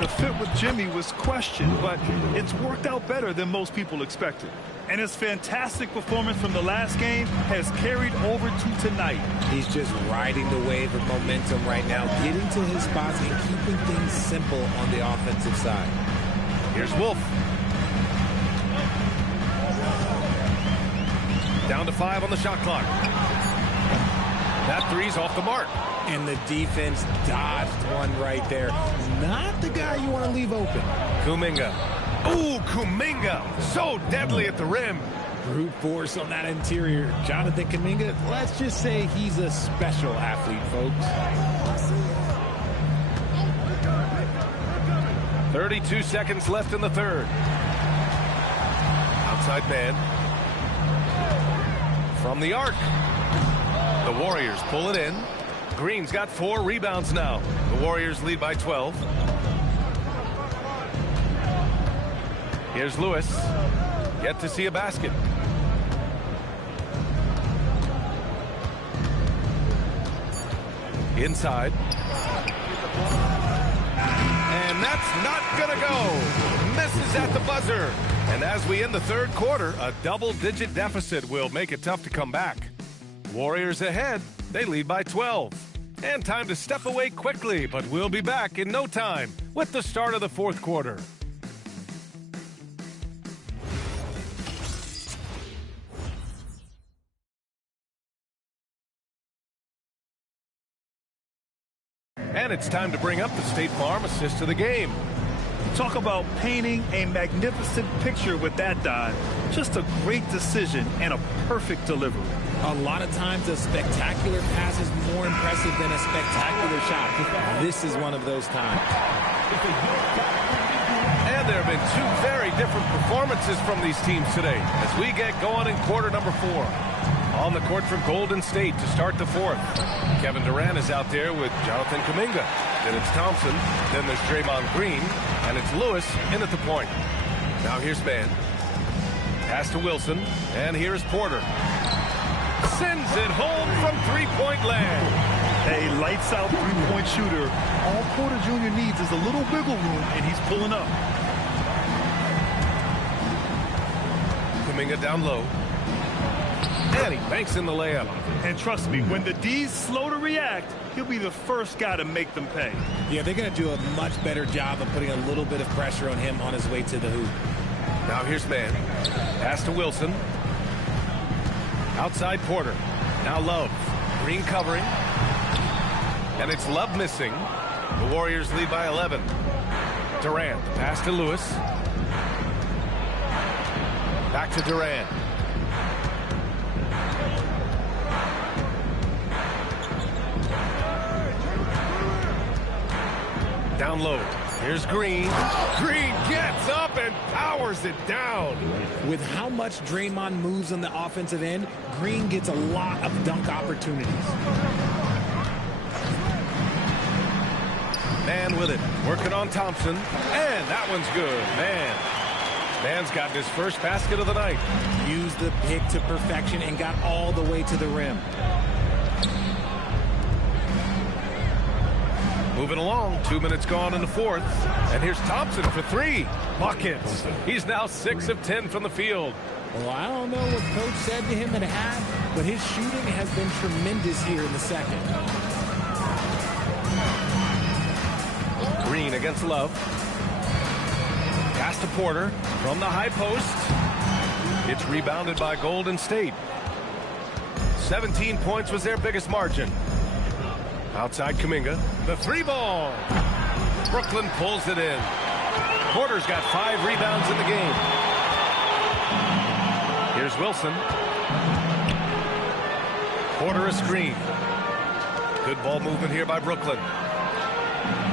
The fit with Jimmy was questioned, but it's worked out better than most people expected. And his fantastic performance from the last game has carried over to tonight. He's just riding the wave of momentum right now, getting to his spots and keeping things simple on the offensive side. Here's Wolf. Down to 5 on the shot clock. That three's off the mark. And the defense dodged one right there. Not the guy you want to leave open. Kuminga. Ooh, Kuminga. So deadly at the rim. Brute force on that interior. Jonathan Kuminga, let's just say he's a special athlete, folks. 32 seconds left in the third. Outside man. From the arc. The Warriors pull it in. Green's got 4 rebounds now. The Warriors lead by 12. Here's Lewis. Yet to see a basket. Inside. And that's not gonna go. Misses at the buzzer. And as we end the third quarter, a double-digit deficit will make it tough to come back. Warriors ahead. They lead by 12. And time to step away quickly, but we'll be back in no time with the start of the fourth quarter. And it's time to bring up the State Farm assist of the game. Talk about painting a magnificent picture with that dive. Just a great decision and a perfect delivery. A lot of times a spectacular pass is more impressive than a spectacular shot. This is one of those times. And there have been 2 very different performances from these teams today as we get going in quarter number 4. On the court for Golden State to start the fourth. Kevin Durant is out there with Jonathan Kuminga. Then it's Thompson. Then there's Draymond Green. And it's Lewis in at the point. Now here's Mann. Pass to Wilson. And here's Porter. Sends it home from three-point land. A lights-out three-point shooter. All Porter Jr. needs is a little wiggle room, and he's pulling up. Kuminga down low. And he banks in the layup. And trust me, when the D's slow to react, he'll be the first guy to make them pay. Yeah, they're going to do a much better job of putting a little bit of pressure on him on his way to the hoop. Now here's Mann. Pass to Wilson. Outside Porter. Now Love. Green covering. And it's Love missing. The Warriors lead by 11. Durant. Pass to Lewis. Back to Durant. Down low. Here's Green. Green gets up and powers it down. With how much Draymond moves on the offensive end, Green gets a lot of dunk opportunities. Mann with it. Working on Thompson. And that one's good. Mann's gotten his first basket of the night. Used the pick to perfection and got all the way to the rim. Moving along, 2 minutes gone in the fourth. And here's Thompson for 3. Buckets. He's now 6 of 10 from the field. Well, I don't know what Coach said to him at half, but his shooting has been tremendous here in the second. Green against Love. Pass to Porter from the high post. It's rebounded by Golden State. 17 points was their biggest margin. Outside Kuminga. The 3-ball. Brooklyn pulls it in. Porter's got 5 rebounds in the game. Here's Wilson. Porter a screen. Good ball movement here by Brooklyn.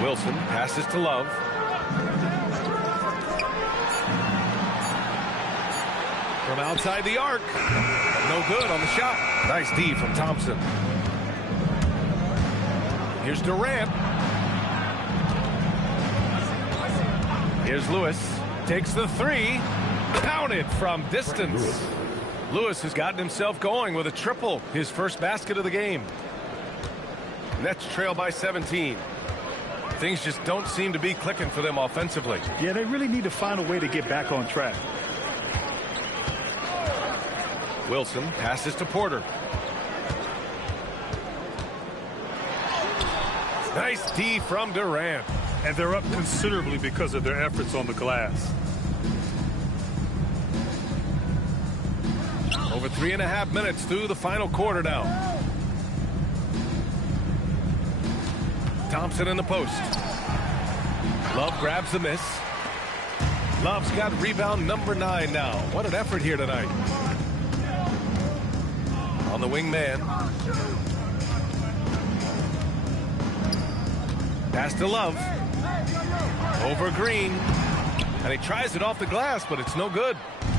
Wilson passes to Love. From outside the arc. No good on the shot. Nice D from Thompson. Here's Durant. Here's Lewis. Takes the 3. Counted from distance. Lewis has gotten himself going with a triple. His first basket of the game. Nets trail by 17. Things just don't seem to be clicking for them offensively. Yeah, they really need to find a way to get back on track. Wilson passes to Porter. Nice D from Durant. And they're up considerably because of their efforts on the glass. Over 3.5 minutes through the final quarter now. Thompson in the post. Love grabs the miss. Love's got rebound number 9 now. What an effort here tonight. On the wing man. Pass to Love. Over Green. And he tries it off the glass, but it's no good.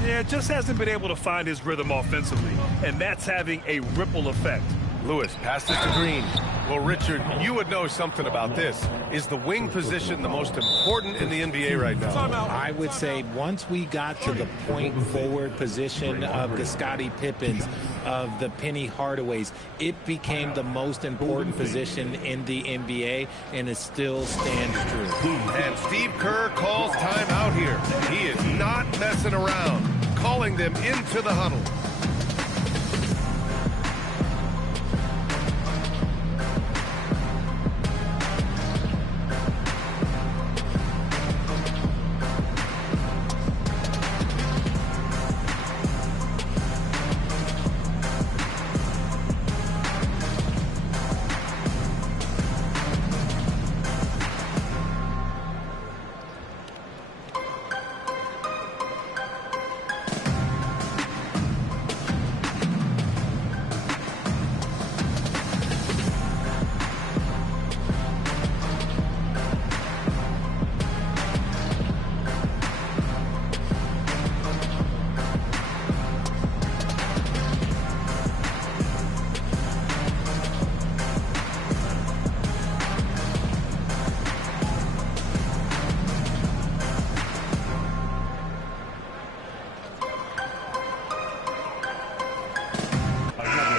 Yeah, just hasn't been able to find his rhythm offensively, and that's having a ripple effect. Lewis passes to Green. Well, Richard, you would know something about this. Is the wing position the most important in the NBA right now? I would say once we got to the point forward position of the Scottie Pippens, of the Penny Hardaways, it became the most important position in the NBA, and it still stands true. And Steve Kerr calls timeout here. He is not messing around, calling them into the huddle.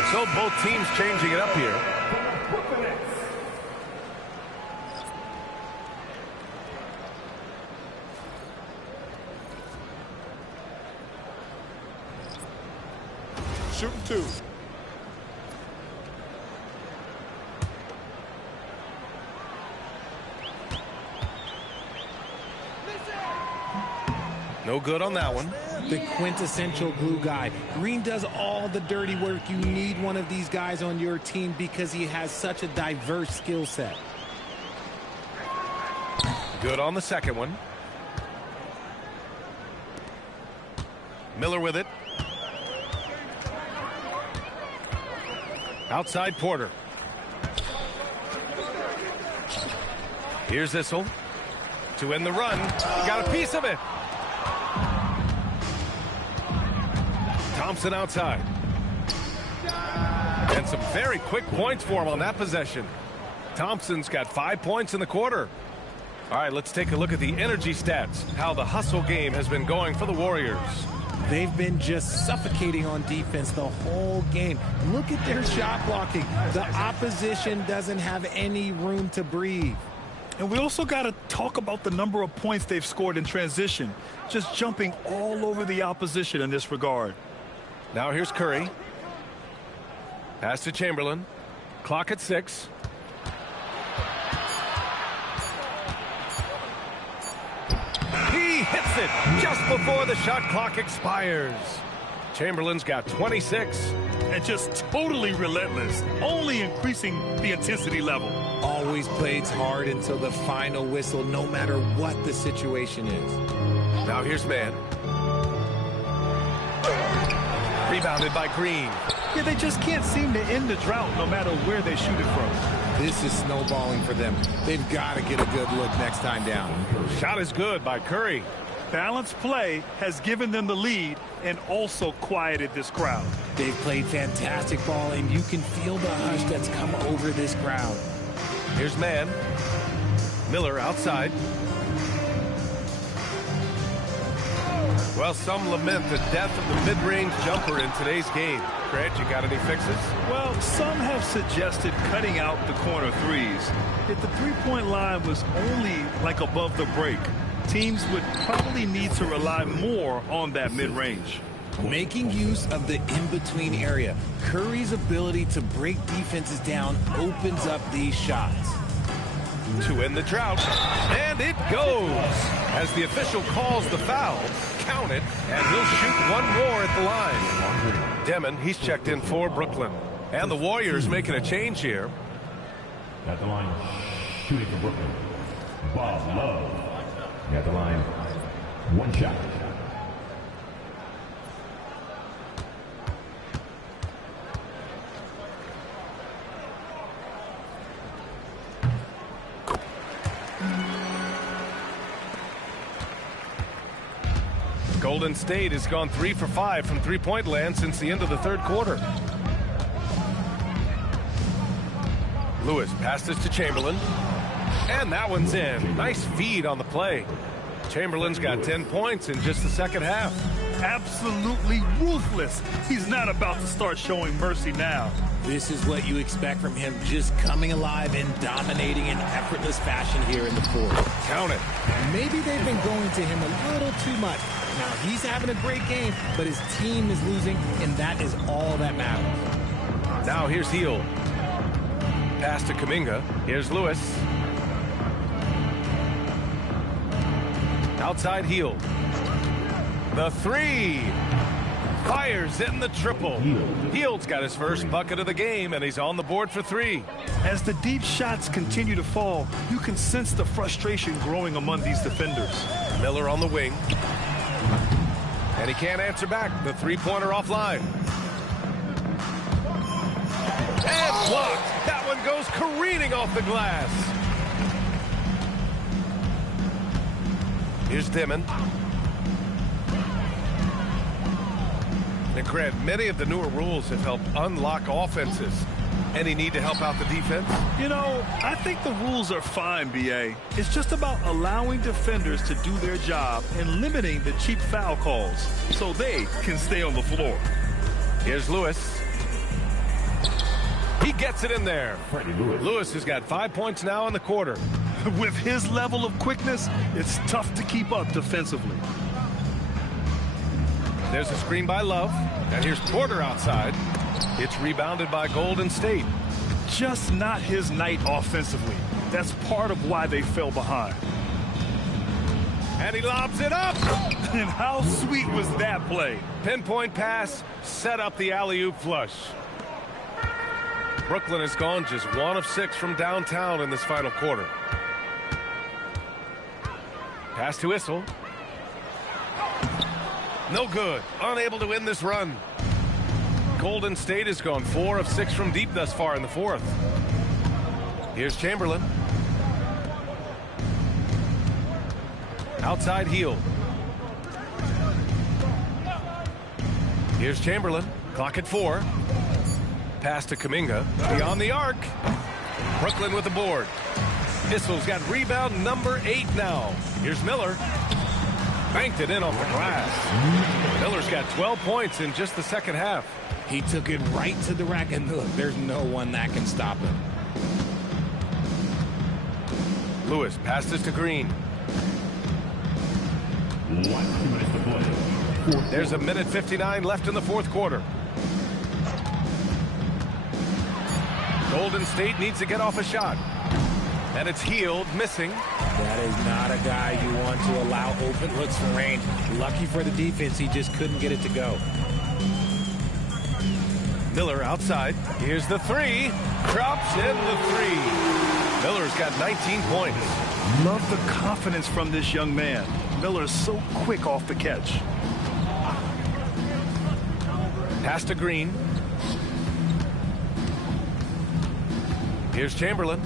So both teams changing it up here. Shooting two. No good on that one. The quintessential glue guy. Green does all the dirty work. You need one of these guys on your team because he has such a diverse skill set. Good on the second one. Miller with it. Outside Porter. Here's Issel to end the run. Got a piece of it. Thompson outside. And some very quick points for him on that possession. Thompson's got 5 points in the quarter. All right, let's take a look at the energy stats, how the hustle game has been going for the Warriors. They've been just suffocating on defense the whole game. Look at their shot blocking. The opposition doesn't have any room to breathe. And we also got to talk about the number of points they've scored in transition, just jumping all over the opposition in this regard. Now here's Curry. Pass to Chamberlain. Clock at 6. He hits it just before the shot clock expires. Chamberlain's got 26. And just totally relentless, only increasing the intensity level. Always plays hard until the final whistle, no matter what the situation is. Now here's Mann. Rebounded by Green. Yeah, they just can't seem to end the drought no matter where they shoot it from. This is snowballing for them. They've got to get a good look next time down. Shot is good by Curry. Balanced play has given them the lead and also quieted this crowd. They've played fantastic ball, and you can feel the hush that's come over this crowd. Here's Mann. Miller outside. Well, some lament the death of the mid-range jumper in today's game. Grant, you got any fixes? Well, some have suggested cutting out the corner threes. If the three-point line was only like above the break, teams would probably need to rely more on that mid-range. Making use of the in-between area. Curry's ability to break defenses down opens up these shots. To end the drought, and it goes. As the official calls the foul, count it, and he'll shoot one more at the line. Demon, he's checked in for Brooklyn. And the Warriors making a change here. At the line, shooting for Brooklyn, Bob Love. At the line, one shot. Golden State has gone 3 for 5 from three-point land since the end of the third quarter. Lewis passes to Chamberlain. And that one's in. Nice feed on the play. Chamberlain's got 10 points in just the second half. Absolutely ruthless. He's not about to start showing mercy now. This is what you expect from him, just coming alive and dominating in effortless fashion here in the fourth. Count it. Maybe they've been going to him a little too much. Now, he's having a great game, but his team is losing, and that is all that matters. Now here's Hield. Pass to Kuminga. Here's Lewis. Outside Hield. The three. Fires in the triple. Hield's got his first bucket of the game, and he's on the board for 3. As the deep shots continue to fall, you can sense the frustration growing among these defenders. Miller on the wing. And he can't answer back. The three-pointer offline. And blocked. That one goes careening off the glass. Here's Dimon. And Grant, many of the newer rules have helped unlock offenses. Any need to help out the defense? You know, I think the rules are fine, B.A. It's just about allowing defenders to do their job and limiting the cheap foul calls so they can stay on the floor. Here's Lewis. He gets it in there. Lewis has got 5 points now in the quarter. With his level of quickness, it's tough to keep up defensively. There's a screen by Love, and here's Porter outside. It's rebounded by Golden State. Just not his night offensively. That's part of why they fell behind. And he lobs it up. And how sweet was that play? Pinpoint pass, set up the alley-oop flush. Brooklyn has gone just 1 of 6 from downtown in this final quarter. Pass to Issel. No good. Unable to win this run. Golden State has gone 4 of 6 from deep thus far in the fourth. Here's Chamberlain. Outside Hield. Here's Chamberlain. Clock at 4. Pass to Kuminga. Beyond the arc. Brooklyn with the board. Issel's got rebound number 8 now. Here's Miller. Banked it in off the glass. Miller's got 12 points in just the second half. He took it right to the rack, and look, there's no one that can stop him. Lewis passes to Green. There's a minute 59 left in the fourth quarter. Golden State needs to get off a shot. And it's Hield missing. That is not a guy you want to allow open looks from range. Lucky for the defense, he just couldn't get it to go. Miller outside. Here's the 3. Drops in the 3. Miller's got 19 points. Love the confidence from this young man. Miller's so quick off the catch. Pass to Green. Here's Chamberlain.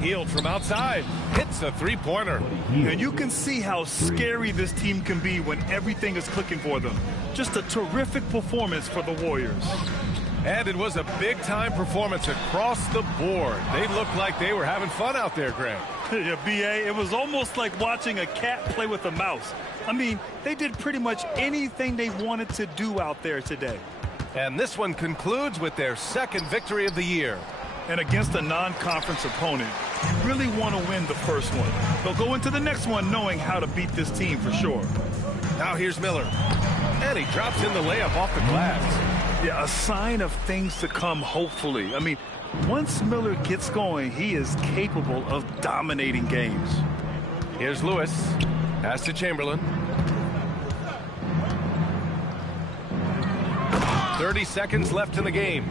Hield from outside. Hits a three-pointer. And you can see how scary this team can be when everything is clicking for them. Just a terrific performance for the Warriors. And it was a big-time performance across the board. They looked like they were having fun out there, Grant. Yeah, B.A., it was almost like watching a cat play with a mouse. I mean, they did pretty much anything they wanted to do out there today. And this one concludes with their second victory of the year. And against a non-conference opponent, you really want to win the first one. They'll go into the next one knowing how to beat this team for sure. Now here's Miller. And he drops in the layup off the glass. Yeah, a sign of things to come, hopefully. I mean, once Miller gets going, he is capable of dominating games. Here's Lewis. Pass to Chamberlain. 30 seconds left in the game.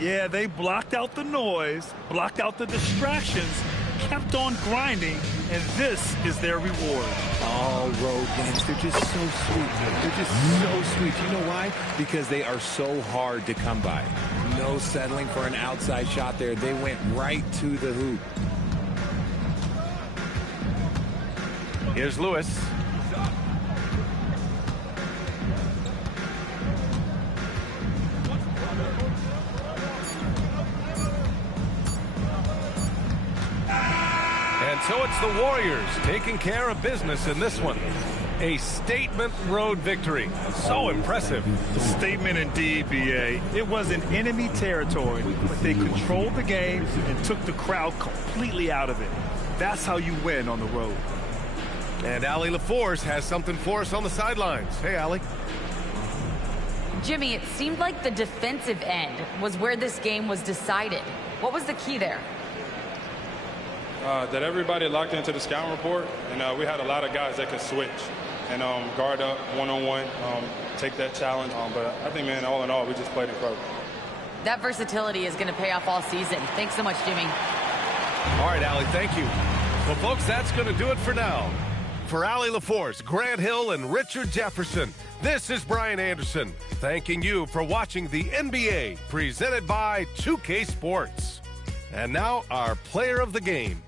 Yeah, they blocked out the noise, blocked out the distractions, kept on grinding, and this is their reward. All road games, they're just so sweet. They're just so sweet. You know why? Because they are so hard to come by. No settling for an outside shot there. They went right to the hoop. Here's Lewis. And so it's the Warriors taking care of business in this one. A statement road victory. So impressive. Statement indeed, BA. It was in enemy territory, but they controlled the game and took the crowd completely out of it. That's how you win on the road. And Allie LaForce has something for us on the sidelines. Hey, Allie. Jimmy, it seemed like the defensive end was where this game was decided. What was the key there? That everybody locked into the scouting report, and we had a lot of guys that could switch and guard up one-on-one, take that challenge. But I think, man, all in all, we just played incredible. That versatility is going to pay off all season. Thanks so much, Jimmy. All right, Allie, thank you. Well, folks, that's going to do it for now. For Allie LaForce, Grant Hill, and Richard Jefferson, this is Brian Anderson, thanking you for watching the NBA, presented by 2K Sports. And now, our player of the game.